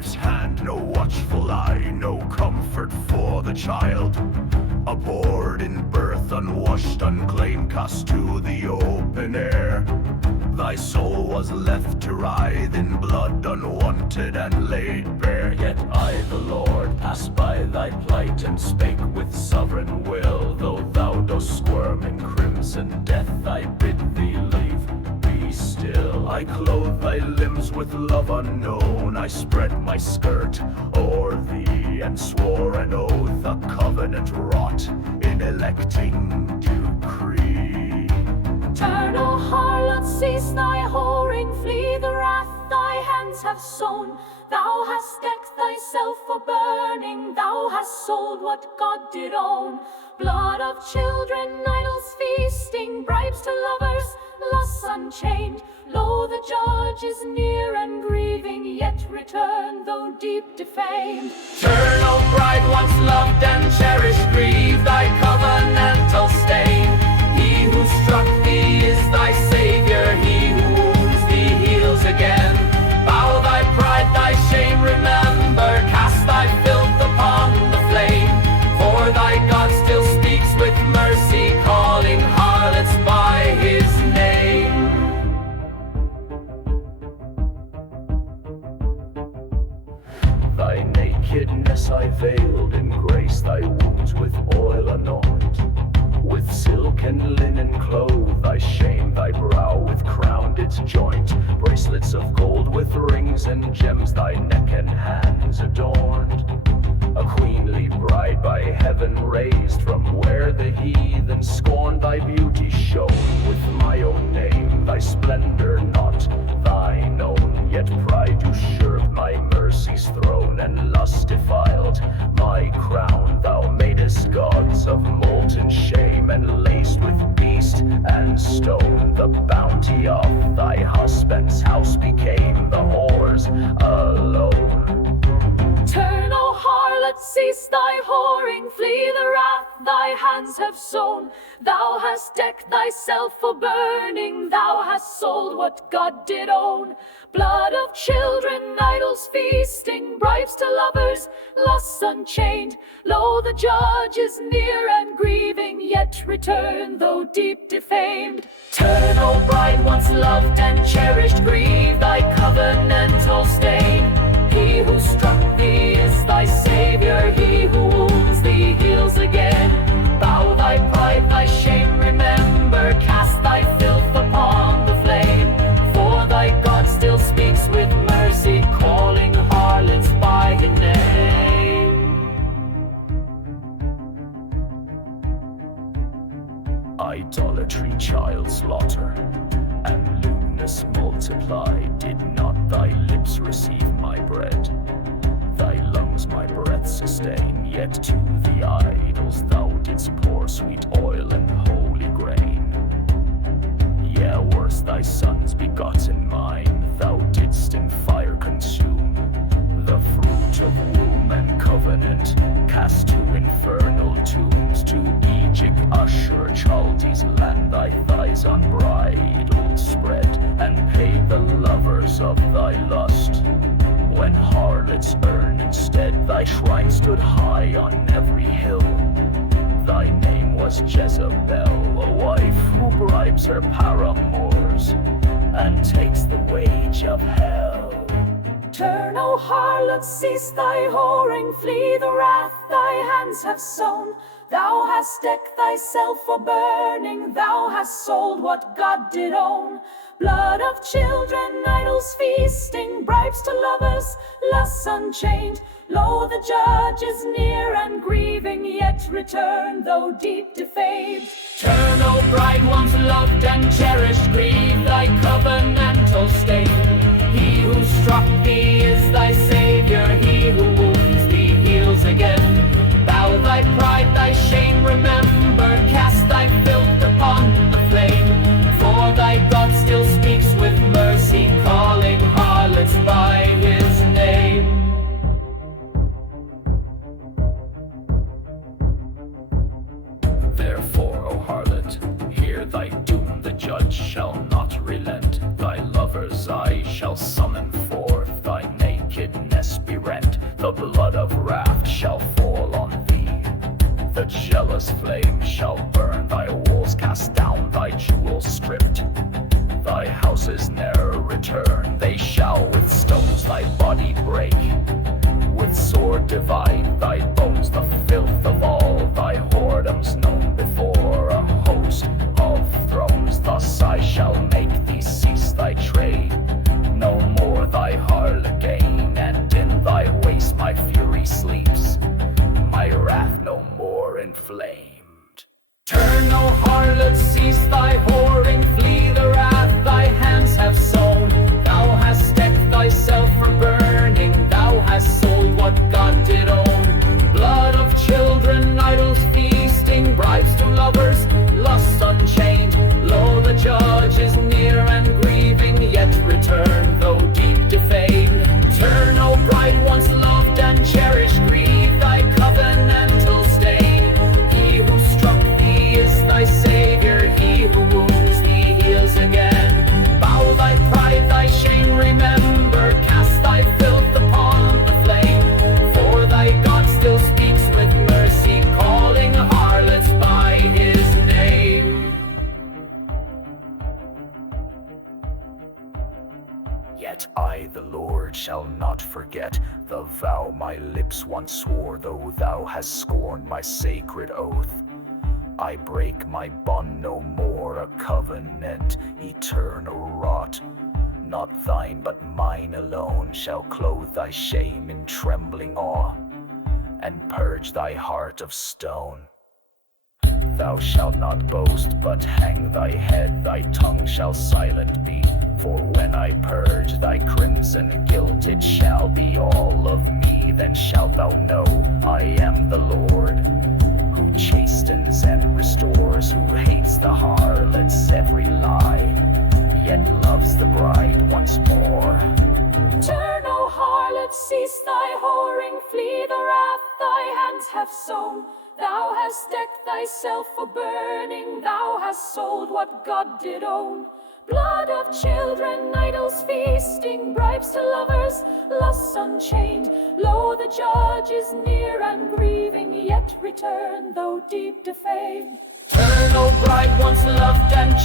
wife's hand, no watchful eye, no comfort for the child. Abhorred in birth, unwashed, unclaimed, cast to the open air. Thy soul was left to writhe in blood, unwanted and laid bare. Yet I, the Lord, passed by thy plight and spake with sovereign will. Though thou dost squirm in crimson death, I bid thee leave, be still. I clothe thy limbs with love unknown, I spread my skirt o'er thee, and swore an oath, a covenant wrought in electing decree. Turn, O harlot, cease thy whoring, flee the wrath thy hands have sown. Thou hast decked thyself for burning, thou hast sold what God did own. Blood of children, idols feasting, bribes to lovers, lusts unchained. Lo, the judge is near and grieving, yet return though deep defamed. Turn, O bride once loved and cherished, grieve thy covenantal stain. He who struck thee is thy Savior, he who wounds thee heals again. Bow thy pride, thy shame remember, cast thy filth upon the flame. For thy God still speaks with mercy, calling harlots by his name. Thy nakedness I veiled in grace, thy wounds with oil anoint. With silk and linen clothe thy shame, thy brow with crowned its joint. Bracelets of gold with rings and gems thy neck and hands adorned. A queenly bride by heaven raised, from where the heathen scorned. Thy beauty shone with my own name, thy splendor not thine own. Yet pride usurped my mercy's throne, and lust defiled my crown. Thou madest gods of molten shame, and laced with beast and stone. The bounty of thy husband's house became the whore's alone. Turn, O harlot, cease thy whoring, flee the wrath thy hands have sown. Thou hast decked thyself for burning, thou hast sold what God did own. Blood of children, idols feasting, bribes to lovers, lusts unchained. Lo, the judge is near and grieving, yet return though deep defamed. Turn, O bride once loved and cherished, grieve thy covenantal stain. He who struck thee is thy Savior, he who wounds thee heals again. Bow thy pride, thy shame remember, cast thy filth upon the flame. For thy God still speaks with mercy, calling harlots by your name. Idolatry, child slaughter, and lewdness multiplied. Did not thy lips receive my bread? Thy lungs my breath sustain, yet to the idols thou didst pour sweet oil and holy grain. Yea, worse, thy sons begotten mine, thou didst in fire consume. The fruit of womb and covenant, cast to infernal tombs. To Egypt, Ashur, Chaldees' land, thy thighs unbridled spread, and paid the lovers of thy lust. When harlots earned instead, thy shrine stood high on every hill. Thy name was Jezebel, a wife who bribes her paramours, and takes the wage of hell. Turn, O harlot, cease thy whoring, flee the wrath thy hands have sown. Thou hast decked thyself for burning, thou hast sold what God did own. Blood of children, idols feasting, bribes to lovers, lusts unchained. Lo, the judge is near and grieving, yet return though deep defamed. Turn, O bride once loved and cherished, grieve thy covenantal stain. He who struck thee is thy Savior, he who wounds thee heals again. Bow thy pride, thy shame remember, cast thy filth upon the flame. For thy God still speaks with mercy, calling harlots by his name. Therefore, O harlot, hear thy doom, the judge shall not relent. Thy lovers I shall summon forth, thy nakedness holiness be rent. The blood of wrath shall fall on thee. The jealous flame shall burn thy walls, cast down thy jewels stripped. Thy houses ne'er return, they shall with stones thy body break. With sword divide thy bones, the filth of all thy whoredoms known before a host of thrones. Thus I shall make thee cease thy trade, no more thy harlot gain, and in thy waste my fury sleeps, my wrath no more inflamed. Turn, O harlot, cease thy whoring, flee the wrath thy hands have sown. Thou hast decked thyself for burning, thou hast sold what God did own. Blood of children, idols feasting, bribes to lovers, lust unchained. Lo, the judge is near and grieving, yet return though deep defamed. Turn, O bride once loved and cherished, grieve thy covenantal stain. He who struck thee is thy savior, he who wounds thee heals again. Bow thy pride, thy shame remember, cast thy filth upon the flame. For thy God still speaks with mercy, calling harlots by his name. Yet I, the Lord, shall not forget the vow my lips once swore, though thou hast scorned my sacred oath. I break my bond no more, a covenant eternal wrought. Not thine but mine alone shall clothe thy shame in trembling awe, and purge thy heart of stone. Thou shalt not boast, but hang thy head, thy tongue shall silent be. For when I purge thy crimson guilt, it shall be all of me. Then shalt thou know I am the Lord, who chastens and restores, who hates the harlot's every lie, yet loves the bride once more. Turn, O harlot, cease thy whoring, flee the wrath thy hands have sown. Thou hast decked thyself for burning, thou hast sold what God did own. Blood of children, idols feasting, bribes to lovers, lusts unchained. Lo, the judge is near and grieving, yet return though deep defamed. Turn, O bride once loved and